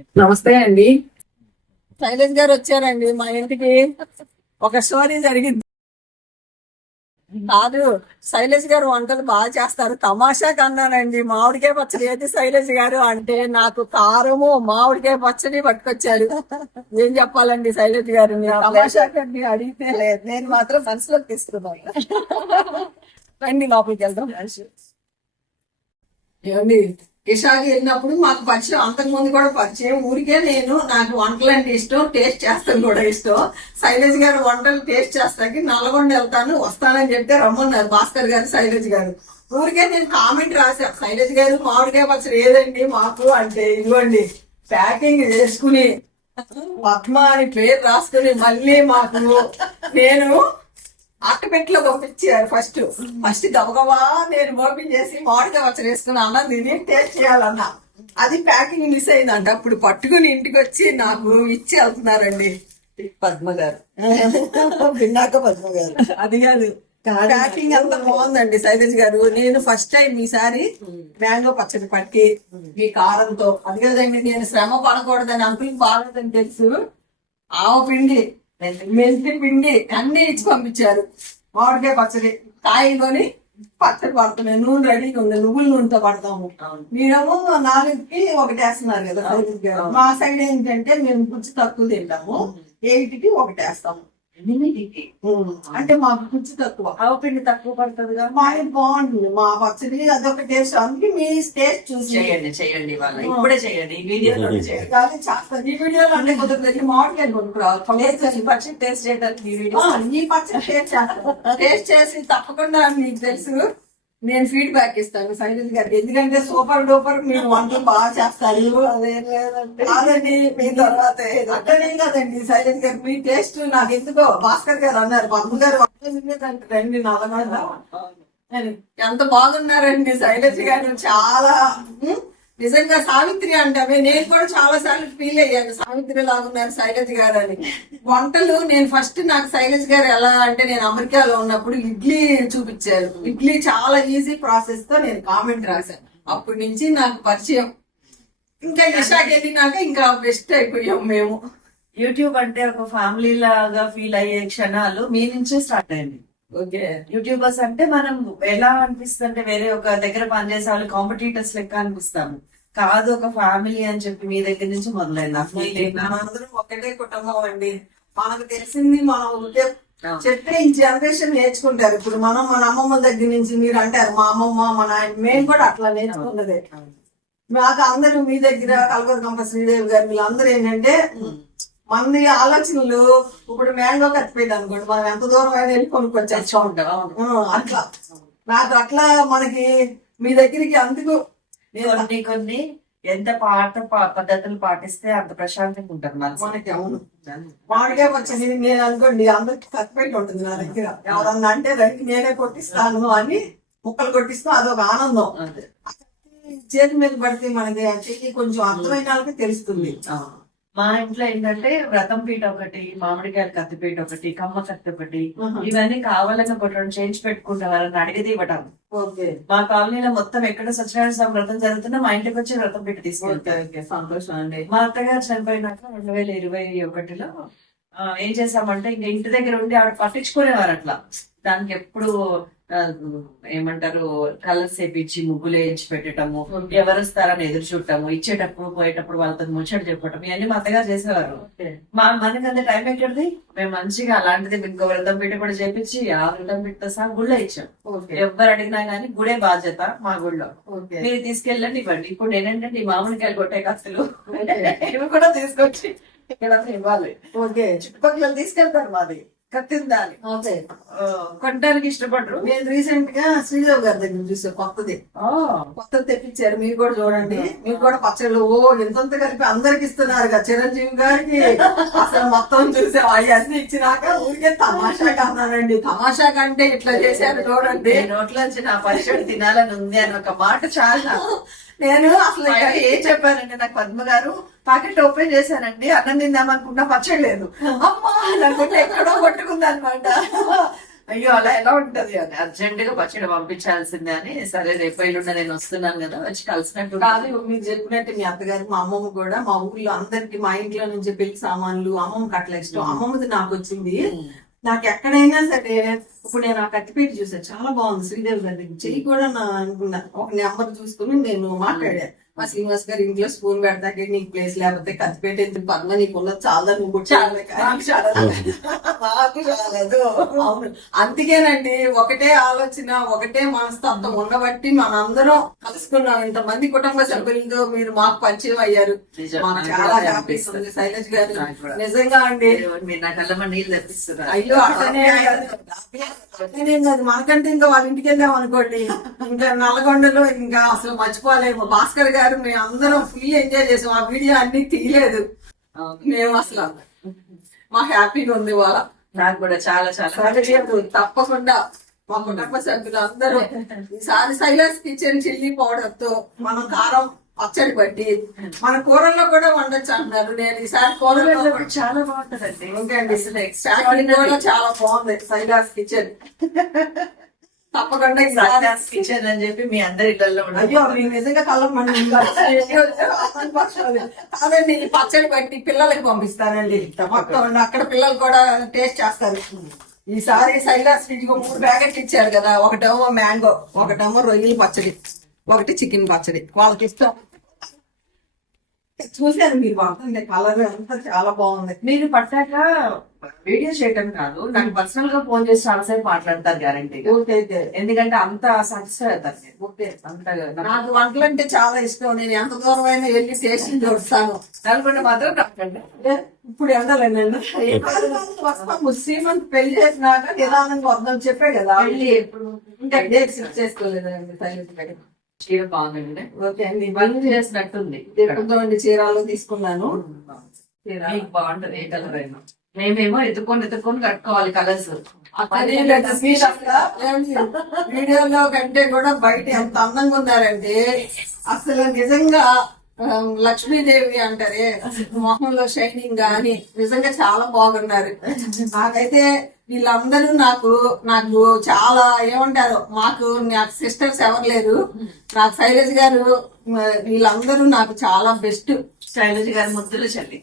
నమస్తే అండి. శైలేష్ గారు వచ్చారండి. మా ఇంటికి ఒక స్టోరీ జరిగింది. కాదు శైలేష్ గారు వంటలు బాగా చేస్తారు. తమాషా కన్నానండి. మామిడికాయ పచ్చడి. ఏది శైలేష్ గారు అంటే నాకు కారము మామిడికాయ పచ్చడి పట్టుకొచ్చారు. ఏం చెప్పాలండి శైలేష్ గారు? తమాషా కండి అడిగితే లేదు నేను మాత్రం మనసులోకి తీసుకున్నాను. రండి లోపలికి వెళ్దాం. ఏమండి? ఇషాకి వెళ్ళినప్పుడు మాకు పరిచయం అంతకు ముందు కూడా పరిచయం. ఊరికే నేను నాకు వంటలు అంటే ఇష్టం టేస్ట్ చేస్తాను కూడా ఇష్టం. శైలజ్ గారు వంటలు టేస్ట్ చేస్తాకి నల్గొండ వెళ్తాను వస్తానని చెప్తే రమ్మన్నారు భాస్కర్ గారు శైలజ్ గారు. ఊరికే నేను కామెంట్ రాశాను శైలజ్ గారు మామిడికాయ పచ్చడి ఏదండి మాకు అంటే ఇదిగోండి ప్యాకింగ్ చేసుకుని పద్మ అని పేరు రాసుకుని మళ్ళీ మాకు నేను అట్టపెట్లో పంపించారు ఫస్ట్. ఫస్ట్ గబగబా నేను ఓపెన్ చేసి మామిడికాయ పచ్చడి వేసుకుని అన్న దీన్ని టేస్ట్ చేయాలన్న? అది ప్యాకింగ్ మిస్ అయిందంట. అప్పుడు పట్టుకుని ఇంటికి వచ్చి నాకు ఇచ్చి వెళ్తున్నారండి. పద్మ గారు. విన్నాక పద్మ గారు. అది కాదు. కాదు. ప్యాకింగ్ అంత బాగుందండి శైలజ్ గారు. నేను ఫస్ట్ టైం ఈసారి మ్యాంగో పచ్చడి పట్టి మీ కారంతో. అది కదండి నేను శ్రమ పడకూడదని అంకుల్ బాగాలేదని తెలుసు. ఆవ పిండి. మెంతి పిండి అన్ని ఇచ్చి పంపించారు. మామిడికాయ పచ్చడి కాయకొని పచ్చడి పడుతున్నాయి నూనె రెడీగా ఉంది. నువ్వుల నూనెతో పడతాము మీరేమో నాలుగుకి ఒకటి వేస్తున్నారు కదా. మా సైడ్ ఏంటంటే మేము పుచ్చి తక్కువ తింటాము. ఎయిట్కి ఒకటి వేస్తాము. అంటే మాకు పుచ్చి తక్కువ. ఆవపిండి తక్కువ పడుతుందిగా మా ఇది బాగుంటుంది. మా పచ్చడి అదొక టేస్ట్. అందుకే మీ టేస్ట్ చూసి చేయండి చేయండి ఇవాళ. ఇప్పుడే చేయండి. ఈ వీడియోలో చేయండి. కానీ చేస్తాను. ఈ వీడియోలో అంటే కుదరదు మామిడికాయలు కొనుక్కురావాలి టేస్ట్ చేసి పచ్చడి టేస్ట్ చేయడానికి ఈ వీడియో. ఆ, ఈ పచ్చడి టేస్ట్ చేస్తాను. టేస్ట్ చేసి తప్పకుండా మీకు తెలుసు. నేను ఫీడ్బ్యాక్ ఇస్తాను సైనిల్ గారికి. ఎందుకంటే సూపర్ డూపర్ మీరు వంటలు బాగా చేస్తారు. కాదండి మీ తర్వాత అట్టనే కదండి సైలెంట్ గారు మీ టేస్ట్ నాకు ఎందుకో భాస్కర్ గారు అన్నారు పద్మ గారు వంటలు తినేదంటే రండి నల్లగొండ అని. ఎంత బాగున్నారండి శైలజ్ గారు చాలా? నిజంగా సావిత్రి అంటే నేను కూడా చాలా సార్లు ఫీల్ అయ్యాను. సావిత్రి లాగున్నారు శైలజ్ గారు అని వంటలు నేను ఫస్ట్ నాకు శైలజ్ గారు ఎలా అంటే నేను అమెరికాలో ఉన్నప్పుడు ఇడ్లీ చూపించారు. ఇడ్లీ చాలా ఈజీ ప్రాసెస్తో నేను కామెంట్ రాశాను. అప్పటి నుంచి నాకు పరిచయం. ఇంకా ఇషాకి వెళ్ళినాక ఇంకా బెస్ట్ అయిపోయాం మేము. యూట్యూబ్ అంటే ఒక ఫ్యామిలీ లాగా ఫీల్ అయ్యే క్షణాలు మీ నుంచే స్టార్ట్ అయింది ఓకే. యూట్యూబర్స్ అంటే మనం ఎలా అనిపిస్తుంది అంటే వేరే ఒక దగ్గర పనిచేసే వాళ్ళు కాంపిటీటర్స్ లెక్క అనిపిస్తాము కాదు ఒక ఫ్యామిలీ అని చెప్పి మీ దగ్గర నుంచి మొదలైంది? మనందరం ఒకటే కుటుంబం అండి. మనకు తెలిసింది మనం ఉంటే చెప్తే ఈ జనరేషన్ నేర్చుకుంటారు. ఇప్పుడు మనం మన అమ్మమ్మ దగ్గర నుంచి మీరు అంటారు మా అమ్మమ్మ మా నాయన మేము కూడా అట్లా నేర్చుకున్నదే. మాకు అందరూ మీ దగ్గర కల్వర్ కంప శ్రీదేవి గారు వీళ్ళందరూ ఏంటంటే మంది ఆలోచనలు. ఇప్పుడు మ్యాంగో కత్తిపోయింది అనుకోండి మనం ఎంత దూరం అయినా వెళ్ళి కొనుక్కొచ్చేస్తాం. ఆ, అట్లా. నాకు అట్లా మనకి మీ దగ్గరికి అందుకు నేను కొన్ని కొన్ని ఎంత పాట పద్ధతులు పాటిస్తే అంత ప్రశాంతంగా ఉంటుంది మనసు. మనకి అవును. మామిడికాయ పచ్చడి నేను అనుకోండి అందరికి కత్తిపెట్టి ఉంటుంది నా దగ్గర. ఎవరన్నా అంటే రండి నేనే కొట్టిస్తాను అని ముక్కలు కొట్టిస్తా అదొక ఆనందం. చేతి మీద పడితే మనకి చెయ్యి కొంచెం అర్థమైన వాళ్ళకి తెలుస్తుంది. మా ఇంట్లో ఏంటంటే వ్రతం పీట ఒకటి మామిడికాయల కత్తిపీట ఒకటి కమ్మ కత్తి ఒకటి. ఇవన్నీ కావాలని ఒక రెండు చేంజ్ పెట్టుకుంటారు అడిగితే ఇవ్వటం ఓకే. మా కాలనీలో మొత్తం ఎక్కడ సత్యనారాయణ స్వామి వ్రతం జరుగుతున్నా మా ఇంటికి వచ్చి వ్రతం పీట తీసుకెళ్తారు అండి. మా అత్తగారు చనిపోయినాక రెండు వేల ఇరవై ఒకటిలో ఏం చేసామంటే ఇంకా ఇంటి దగ్గర ఉండి ఆవిడ పట్టించుకునేవారు అట్లా. దానికి ఎప్పుడు ఏమంటారు కలర్స్ వేపించి ముగ్గులు వేయించి పెట్టడము ఎవరు వస్తారని ఎదురు చూడటము ఇచ్చేటప్పుడు పోయేటప్పుడు వాళ్ళతో ముచ్చట చెప్పటం ఇవన్నీ మా అత్తగారు చేసేవారు. మా మనకి అంత టైం ఎక్కడిది మేము మంచిగా అలాంటిది ఇంకో వ్రతం పీట కూడా చేపించి ఆ వ్రతం పీట సహా గుళ్ళో ఇచ్చాం. ఎవరు అడిగినా గానీ గుడే బాధ్యత మా గుళ్ళో. మీరు తీసుకెళ్ళండి ఇవ్వండి. ఇప్పుడు నేనేంటంటే ఈ మామిడికాయలు కొట్టే కత్తులు ఇవి కూడా తీసుకొచ్చి ఇక్కడ ఇవ్వాలి. ఓకే. చుట్టుపక్కల తీసుకెళ్తారు మాది. ఆ, కొనడానికి ఇష్టపడరు. నేను రీసెంట్గా శ్రీదేవి గారి దగ్గర చూసా కొత్తది. కొత్తది తెప్పించారు. మీరు కూడా చూడండి. మీరు కూడా పచ్చళ్ళు. ఓ ఎంతంత కలిపి అందరికి ఇస్తున్నారు కదా చిరంజీవి గారికి. అసలు మొత్తం చూసా. అవన్నీ ఇచ్చినాక ఊరికే తమాషాగా అన్నానండి తమాషా కంటే ఇట్లా చేశారు చూడండి. నోట్లోంచి నా పరిచయం తినాలని ఉంది అని ఒక మాట చాలా నేను అసలు ఏం చెప్పారంటే నాకు పద్మ గారు? పాకెట్ ఓపెన్ చేశానండి అన్నం తిందాం అనుకున్నా పచ్చడి లేదు. అమ్మా నాకు ఎక్కడో కొట్టుకుంది అనమాట అయ్యో అలా ఎలా ఉంటది అని అర్జెంట్గా పచ్చడి పంపించాల్సిందే అని. సరే రేపు ఎల్లుండి నేను వస్తున్నాను కదా వచ్చి కలిసినట్టు కాదు మీరు చెప్పినట్టు మీ అత్తగారు మా అమ్మమ్మ కూడా మా ఊర్లో అందరికి మా ఇంట్లో నుంచి పెళ్ళి సామాన్లు అమ్మమ్మకి అట్లా ఇష్టం. అమ్మమ్మది నాకు వచ్చింది. నాకు ఎక్కడైనా సరే ఇప్పుడు నేను ఆ కత్తిపేట చూసా చాలా బాగుంది శ్రీదేవి గారి దగ్గర. చెయ్యి కూడా నా అనుకున్నా. ఒక నెంబర్ చూసుకుని నేను మాట్లాడా. మా శ్రీనివాస్ గారి ఇంట్లో స్పూన్ పెడతాకే నీకు ప్లేస్ లేకపోతే కత్తిపేట ఎందుకు? పర్మ నీకు ఉన్నది చాలా నువ్వు నాకు చాలదు. అవును. అందుకేనండి ఒకటే ఆలోచన ఒకటే మనస్తత్వం ఉండబట్టి మనందరం కలుసుకున్నాం. ఇంతమంది కుటుంబ సభ్యులతో మీరు మాకు పరిచయం అయ్యారు. మాకు చాలా హ్యాపీ శైలజ్ గారు. నిజంగా అండి. మీరు నా కళ్ళమ్మ నీళ్ళు తెప్పిస్తున్నారు. అయ్యో అట్లనే కాదు. మనకంటే ఇంకా వాళ్ళ ఇంటికి వెళ్ళాం అనుకోండి. ఇంకా నల్గొండలో ఇంకా అసలు మర్చిపోలేము. భాస్కర్ గారు మేము అందరం ఫుల్ ఎంజాయ్ చేసాం. ఆ వీడియో అన్ని తీయలేదు. మేము అసలు మా హ్యాపీగా ఉంది వాళ్ళ నాకు కూడా చాలా చాలా తప్పకుండా మా కుటుంబ సభ్యులు అందరూ ఈసారి సైలెన్స్ కిచెన్ చిల్లీ పౌడర్తో మనం కారం పచ్చడి పట్టి మన కూరల్లో కూడా వండొచ్చు అంటున్నారు. నేను ఈసారి కూరల్లో కూరలు చాలా బాగుంటదండి. ఇంకండి చాలా బాగుంది. Silas kitchen. తప్పకుండా కిచెన్ అని చెప్పి మీ అందరి ఇళ్ళలో అయ్యో మీకు నిజంగా కళ్ళం కాదండి ఈ పచ్చడి పట్టి పిల్లలకి పంపిస్తానండి. మొత్తం అక్కడ పిల్లలు కూడా టేస్ట్ చేస్తారు. ఈసారి సైలాస్ ఇదిగో మూడు ప్యాకెట్లు ఇచ్చారు కదా ఒకటేమో మ్యాంగో ఒకటేమో రొయ్యల పచ్చడి ఒకటి చికెన్ పచ్చడి. వాళ్ళకి ఇష్టం. చూశాను మీరు బాగుంది కలర్ అంతా చాలా బాగుంది. మీరు పట్టాక వీడియో చేయటం కాదు నాకు పర్సనల్గా ఫోన్ చేసి చాలాసేపు మాట్లాడతారు గ్యారంటీగా ఓకే ఎందుకంటే అంత సాటిస్ఫై అవుతారు అంత నాకు వంటలు అంటే చాలా ఇష్టం. నేను ఎంత దూరం అయినా వెళ్ళి టేస్ట్ చూస్తాను నల్గొండ మాత్రం రాకండి. అంటే ఇప్పుడు వస్తాము. శ్రీమంత్ పెళ్ళి చేసినాక నిదానంగా వద్దాం చెప్పే కదా. వెళ్ళి ఎప్పుడు? ఇంకా డేట్ చేసుకోలేదండి మేడం చీర బాగుందండి. ఓకే అండి. వర్క్ చేసినట్టుంది చీరాలు తీసుకున్నాను. మీకు బాగుంటది ఏ కలర్ అయినా. మేమేమో ఎత్తుకొని ఎత్తుకొని కట్టుకోవాలి కలర్స్. వీడియోలో కంటే కూడా బయట ఎంత అందంగా ఉన్నారంటే అసలు నిజంగా లక్ష్మీదేవి అంటారే. మొహంలో షైనింగ్ గాని నిజంగా చాలా బాగున్నారు. నాకైతే వీళ్ళందరూ నాకు నాకు చాలా ఏమంటారు మాకు నాకు సిస్టర్స్ ఎవరు లేరు. నాకు శైలజ్ గారు వీళ్ళందరూ నాకు చాలా బెస్ట్ శైలజ గారి ముద్దులు చల్లి.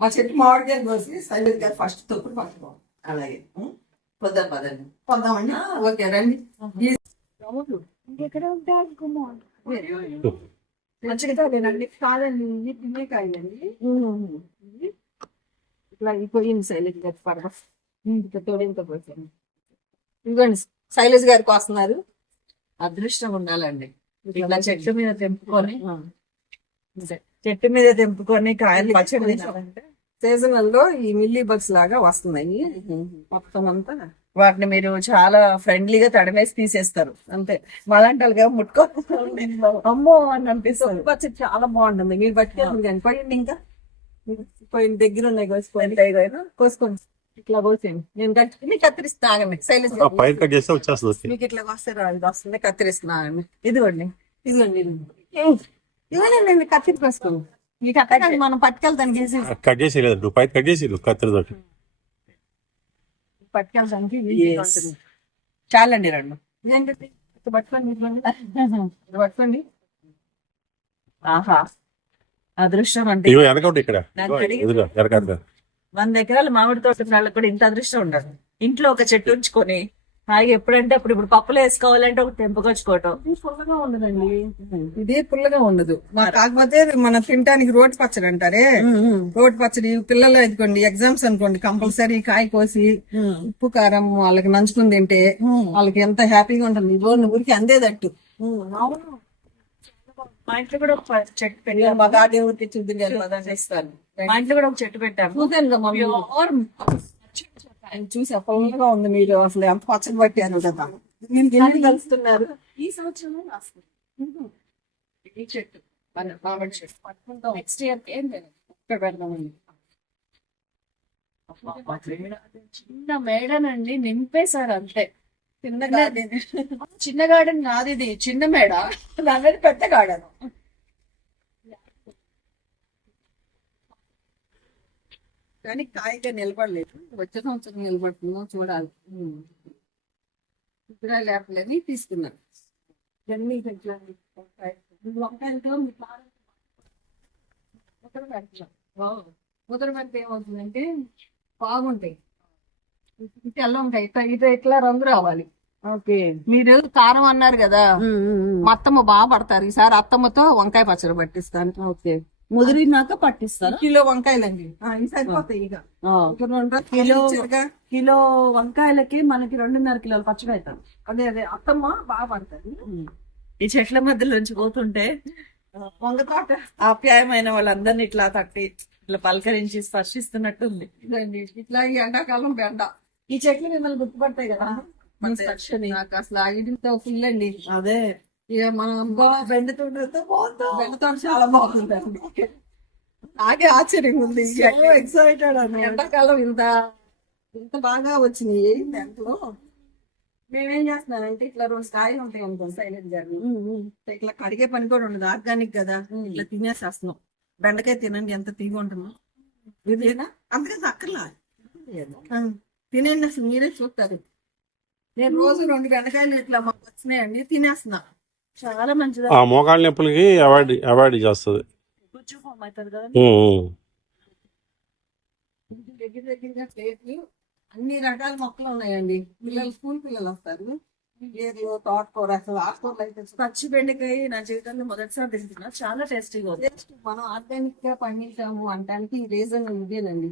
మా చెట్టు మామిడికాయ కోసి శైలజ్ గారు ఫస్ట్ తొప్పుడు పట్టుకోవాలి అలాగే. పొద్దున పదండి. పొద్దామండి ఓకే రండి. మంచిగా కాదండి తినే ఇట్లా అయిపోయింది శైలజ్ గారి పడవ తోడింత పోసాను ఇదిగోండి శైలజ్ గారికి వస్తున్నారు అదృష్టం ఉండాలండి. ఇట్లా చెట్టు మీద తెంపుకొని. చెట్టు మీద తెంపుకొని కాయలు పచ్చడి సీజనల్లో ఈ మిల్లీ బగ్స్ లాగా వస్తున్నాయి. మొత్తం అంతా వాటిని మీరు చాలా ఫ్రెండ్లీగా తడమేసి తీసేస్తారు. అంతే. మలాంటాలుగా ముట్టుకో అమ్మో అని అనిపిస్తుంది చాలా బాగుంటుంది. మీరు పట్టుకెళ్ళండి కానీ పడండి ఇంకా. పోయిన దగ్గర ఉన్నాయి కోసుకోండి కోసుకోండి. ఇట్లా కోసేయండి నేను కట్టుకుని కత్తిరిస్తా ఆగండి. వచ్చి. మీకు ఇట్లా వస్తే రాదు. ఇది వస్తుంది కత్తిరిస్తున్నా ఆగండి. ఇదిగోండి. ఇదిగోండి ఇవన్నీ నేను కత్తిరి కోసుకోండి మీకు మనం పట్టుకెళ్తాను కట్ చేసి లేదు పైన కట్ చేసి. చాలండి రెండు. పట్టుకోండి పట్టుకోండి. ఆహా. అదృష్టం అంటే. వంద ఎకరాల మామిడి తోట వాళ్ళకి కూడా ఇంత అదృష్టం ఉండదు. ఇంట్లో ఒక చెట్టు ఉంచుకొని హాయిగా ఎప్పుడంటే అప్పుడు ఇప్పుడు పప్పులు వేసుకోవాలంటే ఒక తెంపుకొచ్చుకోవటం పుల్లగా ఉండదండి. ఇది పుల్లగా ఉండదు. మా- కాకపోతే మన తినడానికి రోటి పచ్చడి అంటారే. రోటి పచ్చడి పిల్లలు ఎదుకోండి ఎగ్జామ్స్ అనుకోండి కంపల్సరీ కాయ కోసి ఉప్పు కారం వాళ్ళకి నంచుకుని తింటే వాళ్ళకి ఎంత హ్యాపీగా ఉంటుంది. ఇదిగో ఊరికి అందేదట్టు. అవును. మా ఇంట్లో కూడా ఒక చెట్టు పెట్టాము. మా ఇస్తాను ఇంట్లో కూడా ఒక చెట్టు ఆయన చూసి పుల్లగా ఉంది మీరు అసలు ఎంత పట్టారు కదా. ఎన్ని కలుస్తున్నారు? ఈ సంవత్సరమే రాస్తుంది ఈ చెట్టు. మన మామిడి చెట్టు. పట్టుకుంటాం. నెక్స్ట్ ఇయర్ ఏం లేదు. పెడదామండి చిన్న మేడనండి. నింపేశారు అంతే. చిన్న గార్డెన్. చిన్న గార్డెన్ ఇది చిన్న మేడ. దాని పెద్ద గార్డెన్. కానీ కాయగా నిలబడలేదు. వచ్చే సంవత్సరం నిలబడుతుందో చూడాలి. ఇప్పుడు లేపలేని తీసుకున్నాను ముద్ర పెడితే. ఏమవుతుందంటే బాగుంటాయి తెల్ల ఉంటాయి ఇట్లా ఇట్లా ఇట్లా రంగు రావాలి. ఓకే. మీరు కారం అన్నారు కదా. మా అత్తమ్మ బాగా పడతారు. ఈసారి అత్తమ్మతో వంకాయ పచ్చడి పట్టిస్తాను. ఓకే. ముదిరినాక పట్టిస్తారా? కిలో వంకాయలండి. కిలో-. కిలో వంకాయలకి మనకి రెండున్నర కిలోలు పచ్చడి అవుతాం. అదే అదే. అత్తమ్మ బాగా పడతారు. ఈ చెట్ల మధ్యలో నుంచి పోతుంటే వంగ తోట ఆప్యాయమైన వాళ్ళందరినీ ఇట్లా తట్టి ఇట్లా పలకరించి స్పర్శిస్తున్నట్టుంది. ఇదండి. ఇట్లా ఈ ఎండాకాలం బెండ. ఈ చెట్లు మిమ్మల్ని గుర్తుపడతాయి కదా. నాకు అసలు ఆ ఇదితో ఫుల్ అండి అదే. ఇక మనం బెండతుండతో బాగుందో. చాలా బాగుందండి నాకే ఆశ్చర్యం ఉంది. ఎక్సైటెడ్ ఎండాకాలం ఇంత ఇంత బాగా వచ్చినాయి. దాంట్లో? మేమేం చేస్తున్నానంటే ఇట్లా రెండు కాయలు ఉంటాయి అనుకో సైలెంట్ గారిని ఇట్లా కడిగే పని కూడా ఉండదు. ఆర్గానిక్ కదా. ఇట్లా తినేసేస్తున్నాం. బెండకాయ తినండి ఎంత తీగ ఉంటుందో. ఇదేనా అందుకని అక్కర్లా తినేయండి అసలు మీరే చూస్తారు. నేను రోజు రెండు బెండకాయలు ఇట్లా మాకు వచ్చినాయండి తినేస్తున్నా. చాలా మంచిది. ఆ మోకాళ్ళ నొప్పులకి అవాయిడ్ అవాయిడ్ చేస్తుంది. అవుతుంది కదా. దగ్గర దగ్గరగా ప్లేట్లు అన్ని రకాల మొక్కలు ఉన్నాయండి. పిల్లలు స్కూల్ పిల్లలు వస్తారు. ఏర్లు తోటకూర అసలు ఆకుకూరలు అయితే పచ్చి బెండకాయ నా జీవితంలో మొదటిసారి తింటున్నా చాలా టేస్టీగా ఉంది. మనం ఆర్గానిక్గా పండించాము అనడానికి రీజన్ ఇదేనండి.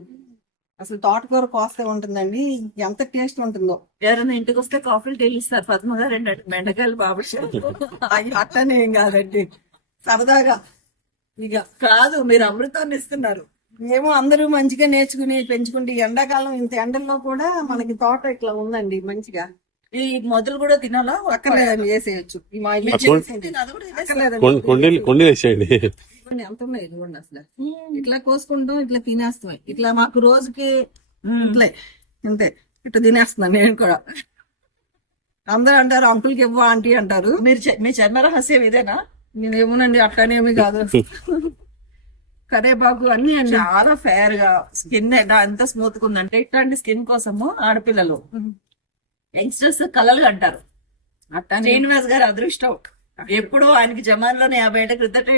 అసలు తోటకూర కోస్తే ఉంటుందండి. ఎంత టేస్ట్ ఉంటుందో. ఎవరైనా ఇంటికి వస్తే కాఫీలు టీ ఇస్తారు పద్మ గారు రెండు బెండకాయలు బాబు. అవి అట్టనే ఏం కాదండి. సరదాగా. ఇక కాదు మీరు అమృతాన్ని ఇస్తున్నారు. మేము అందరూ మంచిగా నేర్చుకుని పెంచుకుంటే ఈ ఎండాకాలం ఇంత ఎండల్లో కూడా మనకి తోట ఇట్లా ఉందండి మంచిగా. ఈ మొదలు కూడా తినాలా? అక్కర్లేదండి వేసేయచ్చు. కొండీలు కొండీలు వేసేయండి. ఇదిగోండి, ఎంత ఉన్నాయి? ఇదిగోండి అసలు. ఇట్లా కోసుకుంటాం ఇట్లా తినేస్తాం. ఇట్లా మాకు రోజుకి ఇట్లే ఇంతే. ఇట్లా తినేస్తున్నాను నేను కూడా. అందరూ అంటారు అంకుల్కి ఇవ్వ ఆంటీ అంటారు. మీరు మీ జన్మ రహస్యం ఇదేనా? నేనేమోనండి అట్లానేమి కాదు. కరేపాకు అన్ని అండి. చాలా ఫేర్గా స్కిన్ ఎంత స్మూత్గా ఉందంటే ఇట్లాంటి స్కిన్ కోసము ఆడపిల్లలు యంగ్స్టర్స్ కలలు అంటారు. అట్లానే. శ్రీనివాస్ గారి అదృష్టం. ఎప్పుడో ఆయనకి జమాన్లోనే యాభై ఏళ్ళ క్రితటే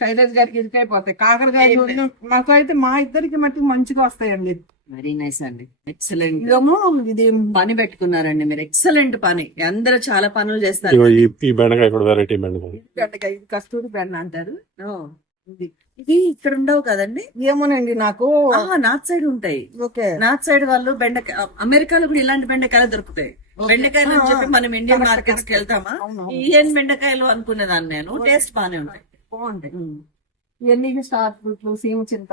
శైలేష్ గారికి ఇరికైపోతాయి. కాకరకాయ మాకు అయితే మా ఇద్దరికి మట్టుకు మంచిగా వస్తాయండి. వెరీ నైస్ అండి. ఎక్సలెంట్ ఇది పని పెట్టుకున్నారండి మీరు. ఎక్సలెంట్ పని. అందరూ చాలా పనులు చేస్తారు. ఇగో ఈ బెండకాయ కూడా వెరైటీ బెండకాయ. బెండకాయ కస్తూరి బెండ అంటారు. ఇది. ఇవి ఇక్కడ ఉండవు కదండి? ఏమోనండి నాకు నార్త్ సైడ్ ఉంటాయి. ఓకే. నార్త్ సైడ్ వాళ్ళు బెండకాయ అమెరికాలో కూడా ఇలాంటి బెండకాయలు దొరుకుతాయి. బెండకాయలు అని చెప్పి మనం ఇండియన్ మార్కెట్స్కి. వెళ్తామా? ఏం బెండకాయలు అనుకునేదాన్ని నేను. టేస్ట్ బానే ఉంటాయి. బాగుంటాయి. ఇవన్నీ స్టార్ ఫ్రూట్లు సీమ చింత.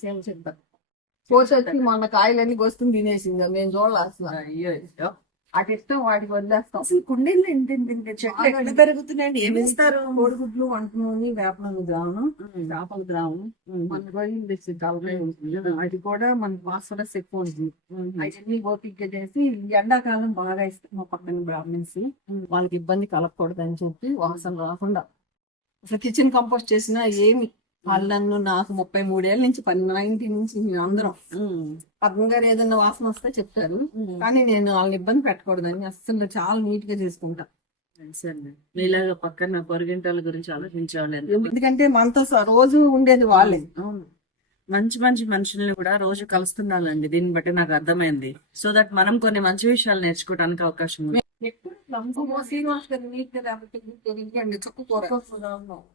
సీమ చింత. కోసి వచ్చి మన కాయలన్నీ గొస్తుంది తినేసింది. మేము చూడాలి అసలు. అయ్యో. అటు ఇష్టం వాటికి వదిలేస్తాం. అసలు కుండీలు ఇంత చెట్లు ఎక్కడ పెరుగుతున్నాయండి? ఏమి ఇస్తారు కోడిగుడ్లు వంట నూనె వేప నూనె ద్రావణం చేపల ద్రావణం మన రోజులు తెచ్చి అది కూడా మనకి ఫాస్ఫరస్ ఎక్కువ ఉంటుంది. అవన్నీ ఓపిక చేసి ఎండాకాలం బాగా ఇస్తాం మా పక్కన బ్రాహ్మిన్స్ వాళ్ళకి ఇబ్బంది కలగకూడదని చెప్పి వాసన రాకుండా. అసలు కిచెన్ కంపోస్ట్ చేసినా ఏమి వాళ్ళు నన్ను నాకు ముప్పై మూడేళ్ళ నుంచి పని నైన్టీ నుంచి అందరం పద్మ గారు ఏదైనా వాసన వస్తే చెప్తారు. కానీ నేను వాళ్ళని ఇబ్బంది పెట్టకూడదని అసలు చాలా నీట్గా చేసుకుంటా. మీలాగా పక్కన పొరుగింటి వాళ్ళ గురించి ఆలోచించేవాళ్ళు ఎందుకంటే మనతో రోజు ఉండేది వాళ్ళే. అవును. మంచి మంచి మనుషుల్ని కూడా రోజు కలుస్తుండాలండి దీన్ని బట్టి నాకు అర్థమైంది. సో దట్ మనం కొన్ని మంచి విషయాలు నేర్చుకోవడానికి అవకాశం ఉంది.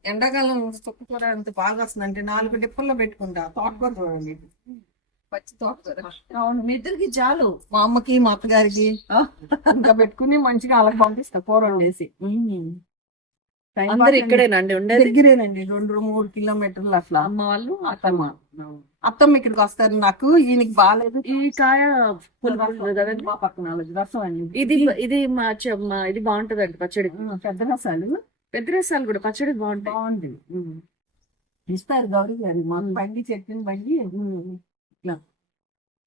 ఎండాకాలం చుక్కకూర అంత బాగా వస్తుంది అంటే నాలుగు డిప్పల్లో పెట్టుకుంటా. తోటకూర చూడండి. పచ్చి తోటకూర అవును మీ ఇద్దరికి చాలు. మా అమ్మకి మా అత్తగారికి. ఇంకా పెట్టుకుని మంచిగా వాళ్ళకి పంపిస్తా. కూర వండేసి అందరు ఇక్కడేనండి ఉండేది? దగ్గరేనండి. రెండు మూడు కిలోమీటర్లు అట్లా. అమ్మ వాళ్ళు అత్తమ్మ అత్తమ్మ. ఇక్కడికి వస్తారు నాకు. ఈయనకి బాగాలేదు. ఈ కాయ కదండి మా పక్కన రసం అండి. ఇది ఇది మా ఇది బాగుంటదండి పచ్చడి. పెద్ద రసాలు. పెద్ద రసాలు కూడా పచ్చడి బాగుంటాయి. బాగుంది. ఇస్తారు గౌరీ గారు. మాకు బండి చెట్టిన బండి. ఇట్లా.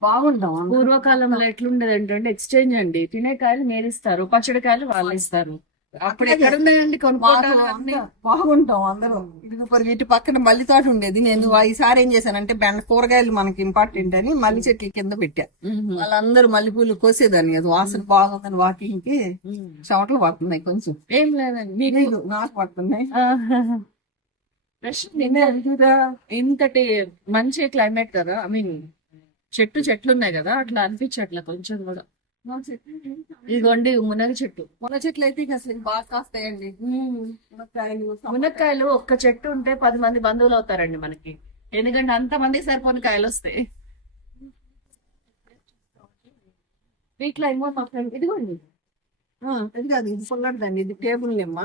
బాగుంటాం పూర్వకాలంలో ఎట్లుండేది ఏంటంటే ఎక్స్చేంజ్ అండి. తినే కాయలు మీరు ఇస్తారు పచ్చడి కాయలు వాళ్ళు ఇస్తారు. ఎక్కడ ఉన్నాయండి బాగుంటాం అందరూ. ఇటు పక్కన మల్లి తోట ఉండేది. నేను ఈసారి ఏం చేశానంటే బెండ కూరగాయలు మనకి ఇంపార్టెంట్ అని మల్లి చెట్ల కింద పెట్టా. వాళ్ళందరూ మల్లెపూలు కోసేదాన్ని. అది వాసన బాగుందని వాకింగ్కి చెమటలు పడుతున్నాయి కొంచెం. ఏం లేదండి నీకు పడుతున్నాయి. ఇంతటి మంచి క్లైమేట్ కదా. ఐ మీన్ చెట్టు చెట్లు ఉన్నాయి కదా అట్లా అనిపించట్లే కొంచెం కూడా. ఇదిగోండి మునగ చెట్టు. మున చెట్లు అయితే ఇక అసలు బాగా కాస్తాయండి. మునక్కాయలు, మునక్కాయలు ఒక్క చెట్టు ఉంటే పది మంది బంధువులు అవుతారండి మనకి. ఎందుకంటే అంత మంది సరిపోని కాయలు వస్తాయి. వీటిలో ఏమో మా ఫ్రెండ్ ఇదిగోండి. ఇది కాదు ఇది పుల్లటిదండి ఇది టేబుల్ నిమ్మ.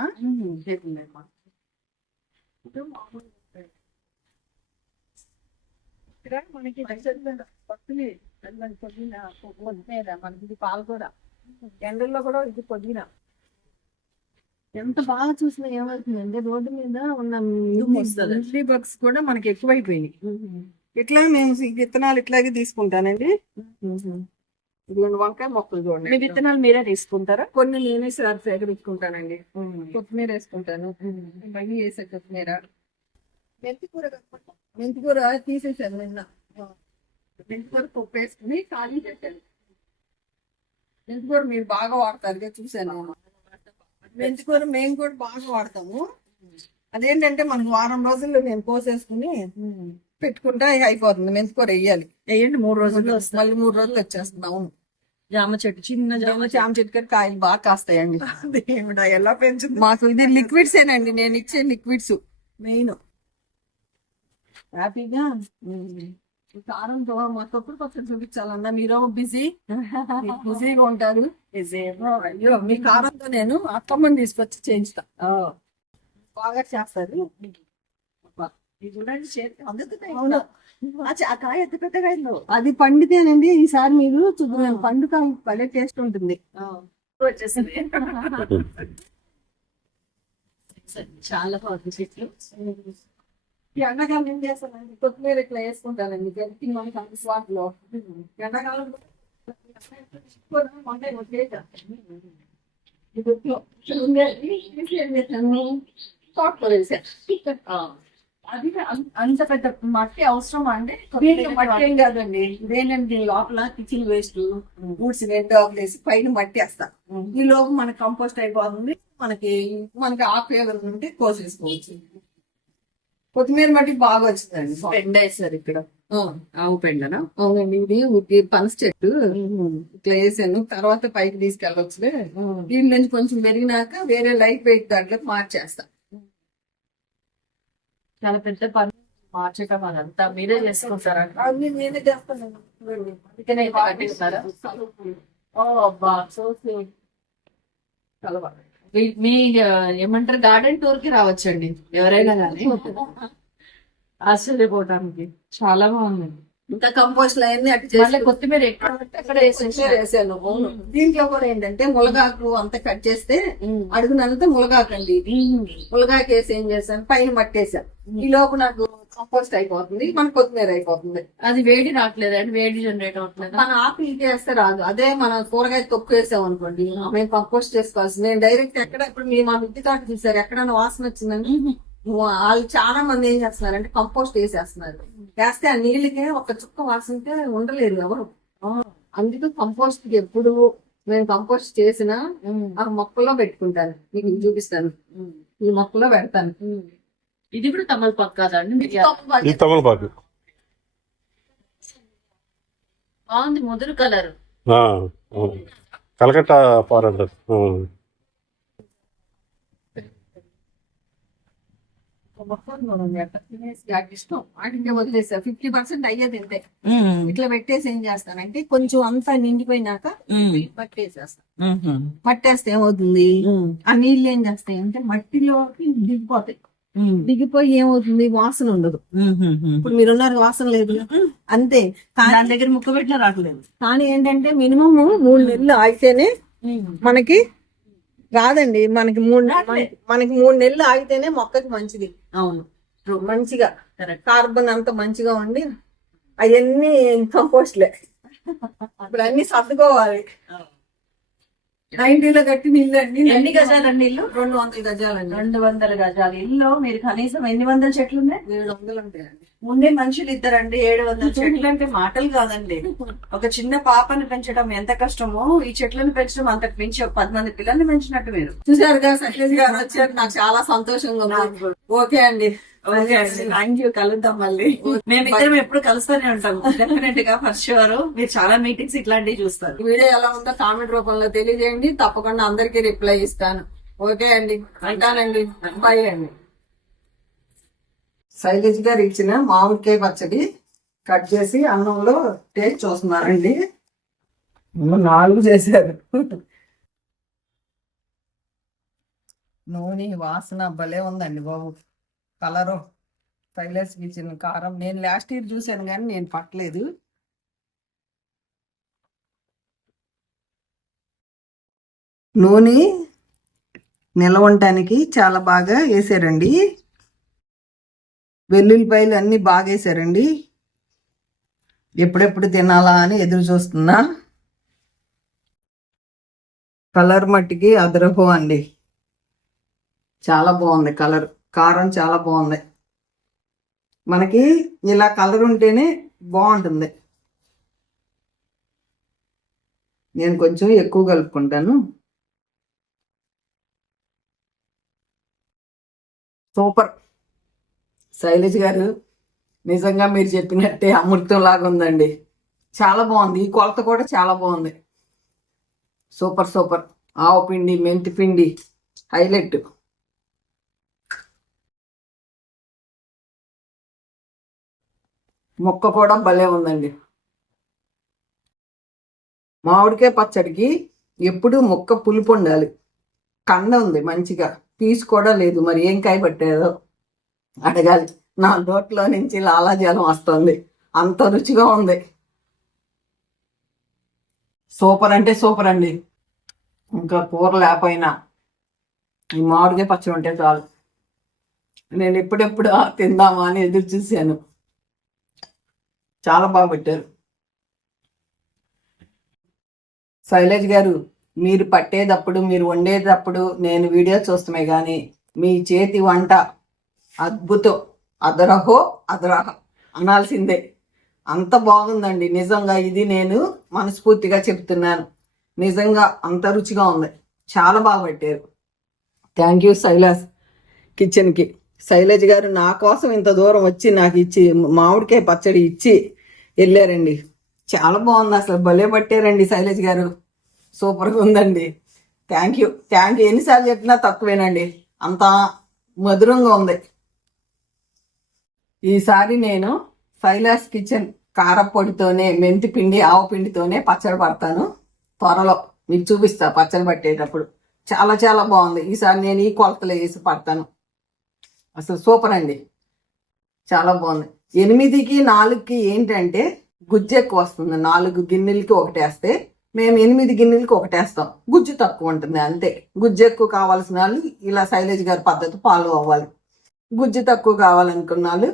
టేబుల్ నిమ్మ. ఇక్కడ మనకి మనకి ఇది పాలకూర ఎండల్లో కూడా ఇది పుదీనా. ఎంత బాగా చూసినా ఏమవుతుందంటే రోడ్డు మీద ఉన్న. మిల్లీ బగ్స్ కూడా మనకి ఎక్కువైపోయినాయి. ఇట్లా మేము విత్తనాలు ఇట్లాగే తీసుకుంటానండి. ఇదిగోండి వంకాయ మొక్కలు మీ చూడండి విత్తనాలు మీరే తీసుకుంటారా? కొన్ని నేనే సార్ సేకరించుకుంటానండి. కొత్తిమీర వేసుకుంటాను. ఇవన్నీ వేసే కొత్తిమీర. మెంతికూర కాకుండా? మెంతికూర తీసేసాను నిన్న. మెంతికూర పప్పు వేసుకుని ఖాళీ పెట్టాను. మెంతికూర మీరు బాగా వాడతారు చూసాను మెంతికూర మేము కూడా బాగా వాడతాము. అదేంటంటే మనకు వారం రోజుల్లో నేను కోసేసుకుని పెట్టుకుంటే అయిపోతుంది. మెంతికూర వేయాలి. వేయండి మూడు రోజుల్లో మళ్ళీ మూడు రోజులు వచ్చేస్తుంది అవును. జామ చెట్టు చిన్న జామ జామ జామ చెట్టు కాయలు బాగా కాస్తాయండి. దేవుడా ఎలా పెంచుతుంది? మాకు ఇది లిక్విడ్స్ ఏనండి నేను ఇచ్చే లిక్విడ్స్ మెయిన్. హ్యాపీగా ఈ కారంతో మా తొక్కుడు పక్కన చూపించాలన్నా మీరు బిజీ. బిజీగా ఉంటారు. అయ్యో మీ కారంతో నేను అత్తమ్మని తీసుకొచ్చి చేయిస్తా బాగా చేస్తారు. ఇది చూడండి చేతి కాయ ఎంత పెద్దగా అది పండితేనండి ఈసారి మీరు చూద్దాం పండుగ భలే టేస్ట్ ఉంటుంది. వచ్చేసింది. చాలా బాగుంది చెట్లు. ఎండాకాలం ఏం చేస్తానండి కొత్తిమీర ఇట్లా వేసుకుంటానండి గట్టి మనకి ఎండాకాలం ఏం చేశాను? తోటలో వేసా. అది అంత పెద్ద మట్టి అవసరం దీంట్లో మట్టి ఏం కాదండి. దీని లోపల కిచెన్ వేస్ట్. ఊడ్చి రెండు వేసి పైన మట్టి వేస్తా. ఈ లోపు మనకి కంపోస్ట్ అయిపోతుంది. మనకి మనకి ఆకులు ఉంటే కోసేసుకోవచ్చు. కొత్తిమీర మట్టి బాగా వచ్చిందండి. పెండ వేస్తారు ఇక్కడ. ఆవు పెండనా? అవునండి ఇది ఉట్టి పనస చెట్టు. ఇట్లా వేసాను. తర్వాత పైకి తీసుకెళ్ళొచ్చులే. దీని నుంచి కొంచెం పెరిగినాక వేరే లైట్ వెయిట్ దాంట్లోకి మార్చేస్తా. చాలా పెద్ద పని. మార్చటం అదంతా మీరే చేసుకుంటారా? అన్ని నేనే చేస్తాను. అందుకనే ఇట్లా మీ- ఏమంటారు? గార్డెన్ టూర్కి రావచ్చండి ఎవరైనా కానీ ఆశ్చర్యపోవటానికి. చాలా బాగుందండి. ఇంకా కంపోస్ట్ అవన్నీ అటు చేసి కొత్తిమీర వేసాను అవును. దీంట్లో కూడా ఏంటంటే ములగాకు అంతా కట్ చేస్తే అడుగునంతా ములగాకు అండి ములగాకు వేసి ఏం చేశాను? పైన మట్టేసాను ఈ లోపు నాకు కంపోస్ట్ అయిపోతుంది. మన కొత్తిమీర అయిపోతుంది. అది వేడి రావట్లేదండి వేడి జనరేట్ అవ్వట్లేదు మన ఆకులు వేస్తే రాదు. అదే మన కూరగాయ తొక్కు వేసాం అనుకోండి మేము కంపోస్ట్ చేసుకోవాల్సి నేను డైరెక్ట్ ఎక్కడ ఇప్పుడు మీ మా మిద్ది తోట చూసారు. ఎక్కడైనా వాసన వచ్చిందండి వాళ్ళు చాలా మంది ఏం చేస్తున్నారంటే కంపోస్ట్ వేసేస్తున్నారు. వేస్తే ఆ నీళ్ళకే ఒక చుక్క వాసనకే ఉండలేరు ఎవరు. అందుకే కంపోస్ట్ ఎప్పుడు నేను కంపోస్ట్ చేసిన ఆ మొక్కలో పెట్టుకుంటాను. మీకు చూపిస్తాను. ఈ మొక్కలో పెడతాను. ఇది కూడా తమలపాకు కాదండి ఈ తమలపాకు బాగుంది ముదురు కలర్. ఆ, అవును. కలకత్తా ఫార్ అంటారు ఆ. మొక్కలు మనం ఎట్లా తినేసి వాటికి ఇష్టం వదిలేసా ఫిఫ్టీ పర్సెంట్ అయ్యేది ఇంతే ఇట్లా పెట్టేసి ఏం చేస్తానంటే కొంచెం అంతా నిండిపోయినాక పట్టేసేస్తా. పట్టేస్తే ఏమవుతుంది? ఆ నీళ్ళు ఏం చేస్తాయి అంటే మట్టిలోకి దిగిపోతాయి. దిగిపోయి ఏమవుతుంది? వాసన ఉండదు. ఇప్పుడు మీరున్నారు వాసన లేదు. అంతే. దాని దగ్గర ముక్క పెట్టినా రావట్లేదు. కానీ ఏంటంటే మినిమం మూడు నెలలు ఆగితేనే మనకి రాదండి. మనకి మూడు మనకి- మనకి మూడు నెలలు ఆగితేనే మొక్కకి మంచిది. అవును. మంచిగా. కార్బన్ అంతా మంచిగా ఉండి అవన్నీ కంపోస్ట్లే. ఇప్పుడు అన్ని సర్దుకోవాలి. నైన్టీలో కట్టిన ఇల్లు అండి ఎన్ని గజాలండి ఇల్లు? రెండు వందల గజాలండి. రెండు వందల గజాల. ఇల్లు మీరు కనీసం ఎన్ని వందల చెట్లు ఉన్నాయి ఏడు వందలు ఉంటాయండి. ముందే మనుషులు ఇద్దరండి ఏడు వందల చెట్లు అంటే మాటలు కాదండి. ఒక చిన్న పాపని పెంచడం ఎంత కష్టమో ఈ చెట్లను పెంచడం అంతకు మించి ఒక పది మంది పిల్లల్ని పెంచినట్టు మీరు. చూసారుగా సత్యజ్ గారు వచ్చారు నాకు చాలా సంతోషంగా ఉంది. ఓకే అండి. థ్యాంక్ యూ కలుద్దాం మళ్ళీ. మేమిద్దరం ఎప్పుడు కలుస్తూనే ఉంటాం. డెఫినెట్గా ఫర్ షూర్. మీరు చాలా మీటింగ్స్ ఇట్లాంటివి చూస్తారు. వీడియో ఎలా ఉందో కామెంట్ రూపంలో తెలియజేయండి తప్పకుండా అందరికీ రిప్లై ఇస్తాను. ఓకే అండి. అంటానండి బాయ్ అండి. శైలజ్ గారు ఇచ్చిన మామిడికాయ పచ్చడి కట్ చేసి అన్నంలో టేస్ట్ చూస్తున్నారండి. నాలుగు చేశారు. నూనె వాసన భలే ఉందండి బాబు. కలరు శైలజ్ ఇచ్చిన కారం. నేను లాస్ట్ ఇయర్ చూశాను కానీ నేను పట్టలేదు. నూనె నిల్వ ఉండటానికి చాలా బాగా వేసారండి. వెల్లుల్లిపాయలు అన్నీ బాగా వేసారండి ఎప్పుడెప్పుడు తినాలా అని ఎదురు చూస్తున్నా. కలర్ మట్టికి అదరహో అండి. చాలా బాగుంది కలర్. కారం చాలా బాగుంది. మనకి ఇలా కలర్ ఉంటేనే బాగుంటుంది. నేను కొంచెం ఎక్కువ కలుపుకుంటాను. సూపర్. శైలజ్ గారు నిజంగా మీరు చెప్పినట్టే అమృతం లాగా ఉందండి. చాలా బాగుంది. ఈ కొలత కూడా చాలా బాగుంది. Super super. ఆవు పిండి మెంతి పిండి హైలైట్. మొక్క కూడా భలే ఉందండి. మామిడికాయ పచ్చడికి ఎప్పుడు మొక్క పులుపు ఉండాలి. కండ ఉంది మంచిగా. పీస్ కూడా లేదు. మరి ఏం కాయ పట్టేదో అడగాలి. నా నోట్లో నుంచి లాలాజలం వస్తుంది. అంత రుచిగా ఉంది. సూపర్ అంటే సూపర్ అండి. ఇంకా కూర లేకపోయినా ఈ మామిడికాయ పచ్చడి ఉంటే చాలు. నేను ఎప్పుడెప్పుడు తిందామా అని ఎదురు చూశాను. చాలా బాగా పెట్టారు. శైలజ్ గారు మీరు పట్టేటప్పుడు మీరు వండేటప్పుడు నేను వీడియో చూస్తామే కానీ మీ చేతి వంట అద్భుతం. అదరహో అదరహ. అనాల్సిందే. అంత బాగుందండి. నిజంగా ఇది నేను మనస్ఫూర్తిగా చెప్తున్నాను. నిజంగా అంత రుచిగా ఉంది. చాలా బాగా పెట్టారు. థ్యాంక్ యూ శైలాస్ కిచెన్కి శైలజ్ గారు నా కోసం ఇంత దూరం వచ్చి నాకు ఇచ్చి మామిడికాయ పచ్చడి ఇచ్చి వెళ్ళారండి. చాలా బాగుంది. అసలు భలే పట్టారండి శైలజ్ గారు. సూపర్గా ఉందండి. థ్యాంక్ యూ థ్యాంక్ యూ ఎన్నిసార్లు చెప్పినా తక్కువేనండి. అంత మధురంగా ఉంది. ఈసారి నేను సైలాస్ కిచెన్ కారపొడితోనే మెంతి పిండి ఆవు పిండితోనే పచ్చడి పడతాను. త్వరలో మీకు చూపిస్తా పచ్చడి పట్టేటప్పుడు. చాలా చాలా బాగుంది. ఈసారి నేను ఈ కొలతలు వేసి పడతాను. అసలు సూపర్ అండి. చాలా బాగుంది. ఎనిమిదికి నాలుగుకి ఏంటంటే గుజ్జు ఎక్కువ వస్తుంది. నాలుగు గిన్నెలకి ఒకటేస్తే మేము ఎనిమిది గిన్నెలకి ఒకటేస్తాం గుజ్జు తక్కువ ఉంటుంది అంతే. గుజ్జు ఎక్కువ కావాల్సిన వాళ్ళు ఇలా శైలేజ్ గారి పద్ధతి ఫాలో అవ్వాలి. గుజ్జు తక్కువ కావాలనుకున్న వాళ్ళు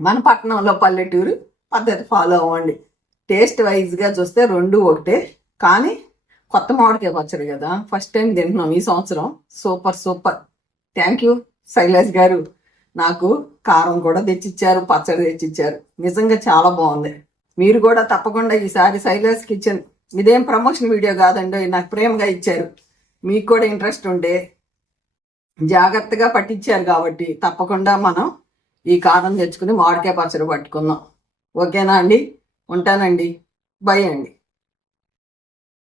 మన పట్టణంలో పల్లెటూరు పద్ధతి ఫాలో అవ్వండి. టేస్ట్ వైజ్గా చూస్తే రెండు ఒకటే కానీ కొత్త మామిడికాయ పచ్చడి కదా. ఫస్ట్ టైం తింటున్నాం ఈ సంవత్సరం. Super super thank you Shailash గారు. నాకు కారం కూడా తెచ్చిచ్చారు పచ్చడి తెచ్చిచ్చారు. నిజంగా చాలా బాగుంది. మీరు కూడా తప్పకుండా ఈసారి శైలాష్ కిచెన్ ఇదేం ప్రమోషన్ వీడియో కాదండి నాకు ప్రేమగా ఇచ్చారు. మీకు కూడా ఇంట్రెస్ట్ ఉండే జాగ్రత్తగా పట్టించారు కాబట్టి తప్పకుండా మనం ఈ కారం తెచ్చుకుని మామిడికాయ పచ్చడి పట్టుకుందాం. ఓకేనా అండి? ఉంటానండి. బై అండి.